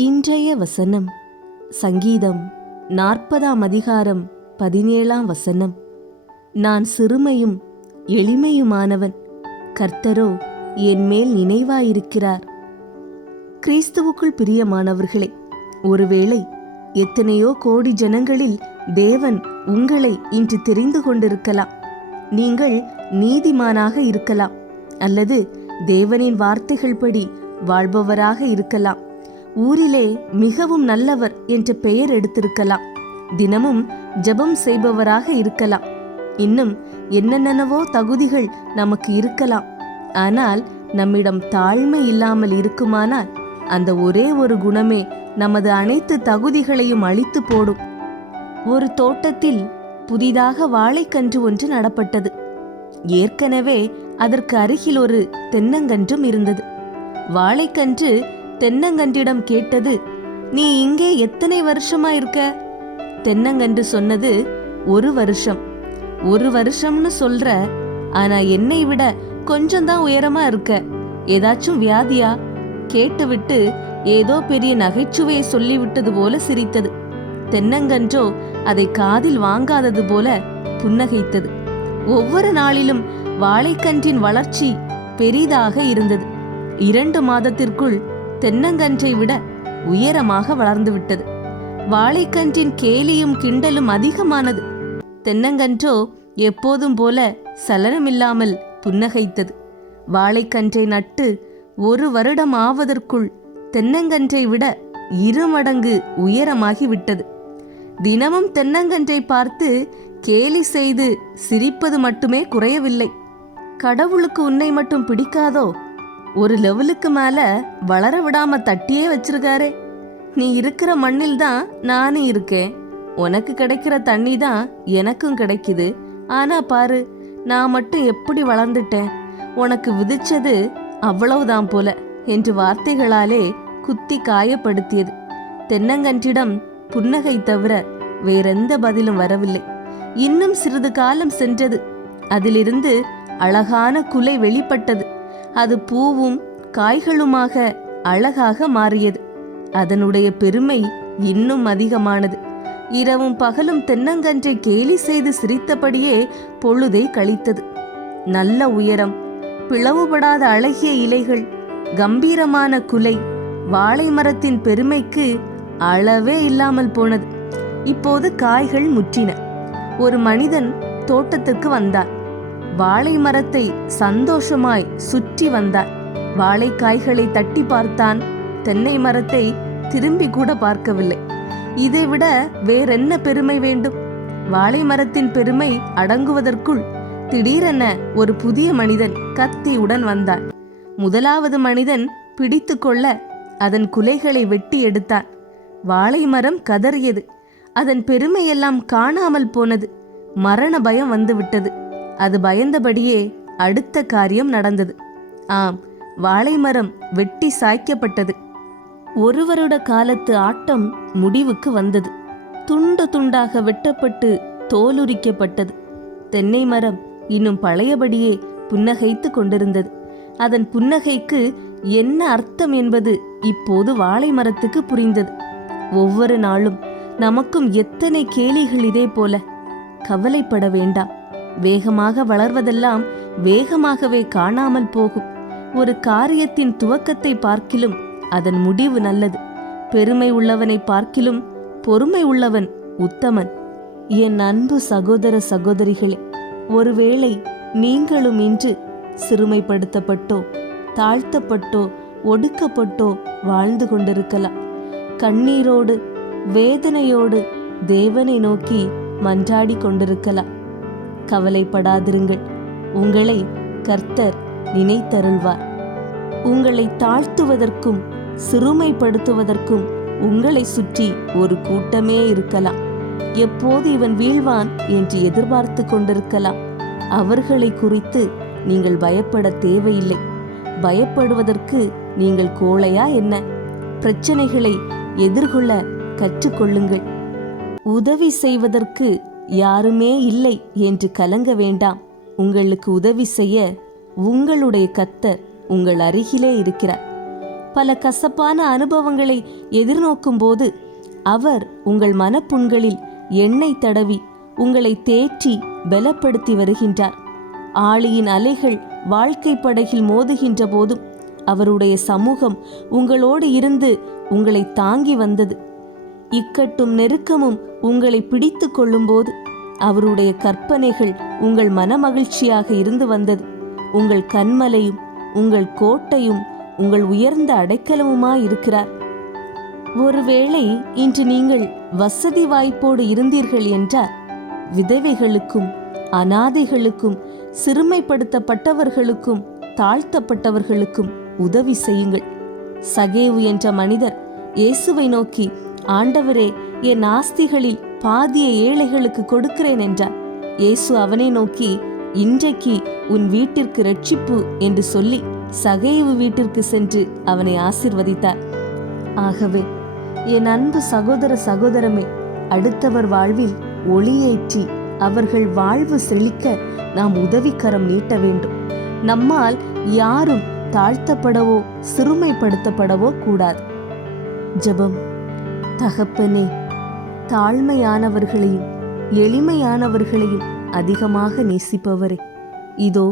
இன்றைய வசனம் சங்கீதம் 40ஆம் அதிகாரம் 17ஆம் வசனம். நான் சிறுமையும் எளிமையுமானவன், கர்த்தரோ என் மேல் நினைவாயிருக்கிறார். கிறிஸ்துவுக்குள் பிரியமானவர்களே, ஒருவேளை எத்தனையோ கோடி ஜனங்களில் தேவன் உங்களை இன்று தெரிந்து கொண்டிருக்கலாம். நீங்கள் நீதிமானாக இருக்கலாம், அல்லது தேவனின் வார்த்தைகள் படி வாழ்பவராக இருக்கலாம். ஊரிலே மிகவும் நல்லவர் என்ற பெயர் எடுத்திருக்கலாம். தினமும் ஜெபம் செய்பவராக இருக்கலாம். இன்னும் என்னென்னவோ தகுதிகள் நமக்கு இருக்கலாம். ஆனால் நம்மிடம் தாழ்மை இல்லாமல் இருக்குமானால் அந்த ஒரே ஒரு குணமே நமது அனைத்து தகுதிகளையும் அழித்து போடும். ஒரு தோட்டத்தில் புதிதாக வாழைக்கன்று ஒன்று நடப்பட்டது. ஏற்கனவே அதற்கு அருகில் ஒரு தென்னங்கன்றும் இருந்தது. வாழைக்கன்று தென்னங்கன்றிடம் கேட்டது, நீ இங்கே எத்தனை வருஷமா இருக்க? தென்னங்கன்று சொன்னது, 1 வருஷம். 1 வருஷம்னு சொல்ற, ஆனா என்னை விட கொஞ்சம்தான் உயரமா இருக்க. ஏதாச்சும் வியாதியா? கேட்டுவிட்டு ஏதோ பெரிய நகைச்சுவையை சொல்லிவிட்டது போல சிரித்தது. தென்னங்கன்றோ அதை காதில் வாங்காதது போல புன்னகைத்தது. ஒவ்வொரு நாளிலும் வாழைக்கன்றின் வளர்ச்சி பெரிதாக இருந்தது. 2 மாதத்திற்குள் தென்னங்கன்றை விட உயரமாக வளர்ந்துவிட்டது. வாழைக்கன்றின் கேலியும் கிண்டலும் அதிகமானது. தென்னங்கன்றோ எப்போதும் போல சலனமில்லாமல் புன்னகைத்தது. வாழைக்கன்றை நட்டு 1 வருடம் ஆவதற்குள் தென்னங்கன்றை விட 2 மடங்கு உயரமாகிவிட்டது. தினமும் தென்னங்கன்றை பார்த்து கேலி செய்து சிரிப்பது மட்டுமே குறையவில்லை. கடவுளுக்கு உன்னை மட்டும் பிடிக்காதோ? ஒரு லெவலுக்கு மேல வளர விடாம தட்டியே வச்சிருக்காரே. நீ இருக்கிற மண்ணில் தான் நானும் இருக்கேன். உனக்கு கிடைக்கிற தண்ணி தான் எனக்கும் கிடைக்குது. ஆனா பாரு, நான் மட்டும் எப்படி வளர்ந்துட்டேன். உனக்கு விதிச்சது அவ்வளவுதான் போல என்று வார்த்தைகளாலே குத்தி காயப்படுத்தியது. தென்னங்கன்றிடம் புன்னகை தவிர வேறெந்த பதிலும் வரவில்லை. இன்னும் சிறிது காலம் சென்றது. அதிலிருந்து அழகான குலை வெளிப்பட்டது. அது பூவும் காய்களுமாக அழகாக மாறியது. அதனுடைய பெருமை இன்னும் அதிகமானது. இரவும் பகலும் தென்னங்கன்றை கேலி செய்து சிரித்தபடியே பொழுதை கழித்தது. நல்ல உயரம், பிளவுபடாத அழகிய இலைகள், கம்பீரமான குலை, வாழை மரத்தின் பெருமைக்கு அளவே இல்லாமல் போனது. இப்போது காய்கள் முற்றின. ஒரு மனிதன் தோட்டத்துக்கு வந்தான். வாழை மரத்தை சந்தோஷமாய் சுற்றி வந்தான். வாழைக்காய்களை தட்டி பார்த்தான். தென்னை மரத்தை திரும்பி கூட பார்க்கவில்லை. இதைவிட வேறென்ன பெருமை வேண்டும்? வாழை மரத்தின் பெருமை அடங்குவதற்குள் திடீரென ஒரு புதிய மனிதன் கத்தியுடன் வந்தான். முதலாவது மனிதன் பிடித்து கொள்ள அதன் குலைகளை வெட்டி எடுத்தான். வாழை மரம் கதறியது. அதன் பெருமையெல்லாம் காணாமல் போனது. மரண பயம் வந்துவிட்டது. அது பயந்தபடியே அடுத்த காரியம் நடந்தது. ஆம், வாழை மரம் வெட்டி சாய்க்கப்பட்டது. 1 வருட காலத்து ஆட்டம் முடிவுக்கு வந்தது. துண்டு துண்டாக வெட்டப்பட்டு தோலுரிக்கப்பட்டது. தென்னை மரம் இன்னும் பழையபடியே புன்னகைத்து கொண்டிருந்தது. அதன் புன்னகைக்கு என்ன அர்த்தம் என்பது இப்போது வாழை மரத்துக்கு புரிந்தது. ஒவ்வொரு நாளும் நமக்கும் எத்தனை கேலிகள் இதே போல. கவலைப்பட வேண்டாம். வேகமாக வளர்வதெல்லாம் வேகமாகவே காணாமல் போகும். ஒரு காரியத்தின் துவக்கத்தை பார்க்கிலும் அதன் முடிவு நல்லது. பெருமை உள்ளவனை பார்க்கிலும் பொறுமை உள்ளவன் உத்தமன். என் அன்பு சகோதர சகோதரிகளே, ஒருவேளை நீங்களும் இன்று சிறுமைப்படுத்தப்பட்டோ, தாழ்த்தப்பட்டோ, ஒடுக்கப்பட்டோ வாழ்ந்து கொண்டிருக்கலாம். கண்ணீரோடு, வேதனையோடு தேவனை நோக்கி மன்றாடி கொண்டிருக்கலாம். கவலைப்படாதிருங்கள். உங்களை கர்த்தர் நினைத்தருள்வார். உங்களை தாழ்த்துவதற்கும் சிறுமைப்படுத்துவதற்கும் உங்களை சுற்றி ஒரு கூட்டமே இருக்கலாம். எப்போது இவன் வீழ்வான் என்று எதிர்பார்த்து கொண்டிருக்கலாம். அவர்களை குறித்து நீங்கள் பயப்பட தேவையில்லை. பயப்படுவதற்கு நீங்கள் கோழையா என்ன? பிரச்சனைகளை எதிர்கொள்ள கற்றுக்கொள்ளுங்கள். உதவி செய்வதற்கு யாருமே இல்லை என்று கலங்க வேண்டாம். உங்களுக்கு உதவி செய்ய உங்களுடைய கர்த்தர் உங்கள் அருகிலே இருக்கிறார். பல கசப்பான அனுபவங்களை எதிர்நோக்கும் போது அவர் உங்கள் மனப்புண்களில் எண்ணெய் தடவி உங்களை தேற்றி பலப்படுத்தி வருகின்றார். ஆழியின் அலைகள் வாழ்க்கை படகில் மோதுகின்ற போதும் அவருடைய சமூகம் உங்களோடு இருந்து உங்களை தாங்கி வந்தது. இக்கட்டும் நெருக்கமும் உங்களை பிடித்து கொள்ளும்போது அவருடைய கற்பனைகள் உங்கள் மனமகிழ்ச்சியாக இருந்து வந்தது. உங்கள் கண்மலையும் உங்கள் கோட்டையும் உங்கள் உயர்ந்த அடைக்கலமுமாயிருக்கிறார். ஒருவேளை இன்று நீங்கள் வசதி வாய்ப்போடு இருந்தீர்கள் என்றால் விதவைகளுக்கும் அனாதைகளுக்கும் சிறுமைப்படுத்தப்பட்டவர்களுக்கும் தாழ்த்தப்பட்டவர்களுக்கும் உதவி செய்யுங்கள். சகேவு என்ற மனிதர் இயேசுவை நோக்கி, ஆண்டவரே, என் ஆஸ்திகளில் பாதியை ஏழைகளுக்கு கொடுக்கிறேன் என்றார். இயேசு அவனை நோக்கி, இன்றைக்கு உன் வீட்டிற்கு இரட்சிப்பு என்று சொல்லி சகேவு வீட்டிற்கு சென்று அவனை ஆசீர்வதித்தார். ஆகவே என் அன்பு சகோதர சகோதரமே, அடுத்தவர் வாழ்வில் ஒளியேற்றி அவர்கள் வாழ்வு செழிக்க நாம் உதவிக்கரம் நீட்ட வேண்டும். நம்மால் யாரும் தாழ்த்தப்படவோ சிறுமைப்படுத்தப்படவோ கூடாது. ஜெபம். தகப்பனே, தாழ்மையானவர்களையும் எளிமையானவர்களையும் அதிகமாக நேசிப்பவரே, இதோ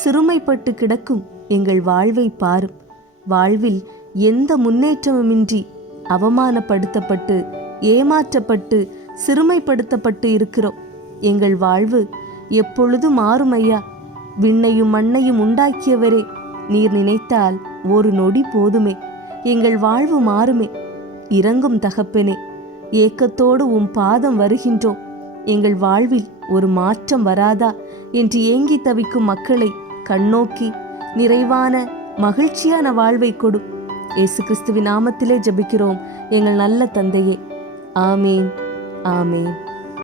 சிறுமைப்பட்டு கிடக்கும் எங்கள் வாழ்வை பாரும். வாழ்வில் எந்த முன்னேற்றமுமின்றி அவமானப்படுத்தப்பட்டு ஏமாற்றப்பட்டு சிறுமைப்படுத்தப்பட்டு இருக்கிறோம். எங்கள் வாழ்வு எப்பொழுது மாறும் ஐயா. விண்ணையும் மண்ணையும் உண்டாக்கியவரே, நீர் நினைத்தால் ஒரு நொடி போதுமே, எங்கள் வாழ்வு மாறுமே. இரங்கும் தகப்பனே, ஏக்கத்தோடு உம் பாதம் வருகின்றோம். எங்கள் வாழ்வில் ஒரு மாற்றம் வராதா என்று ஏங்கி தவிக்கும் மக்களை கண்ணோக்கி நிறைவான மகிழ்ச்சியான வாழ்வை கொடு. இயேசு கிறிஸ்துவின் நாமத்திலே ஜெபிக்கிறோம் எங்கள் நல்ல தந்தையே. ஆமேன், ஆமேன்.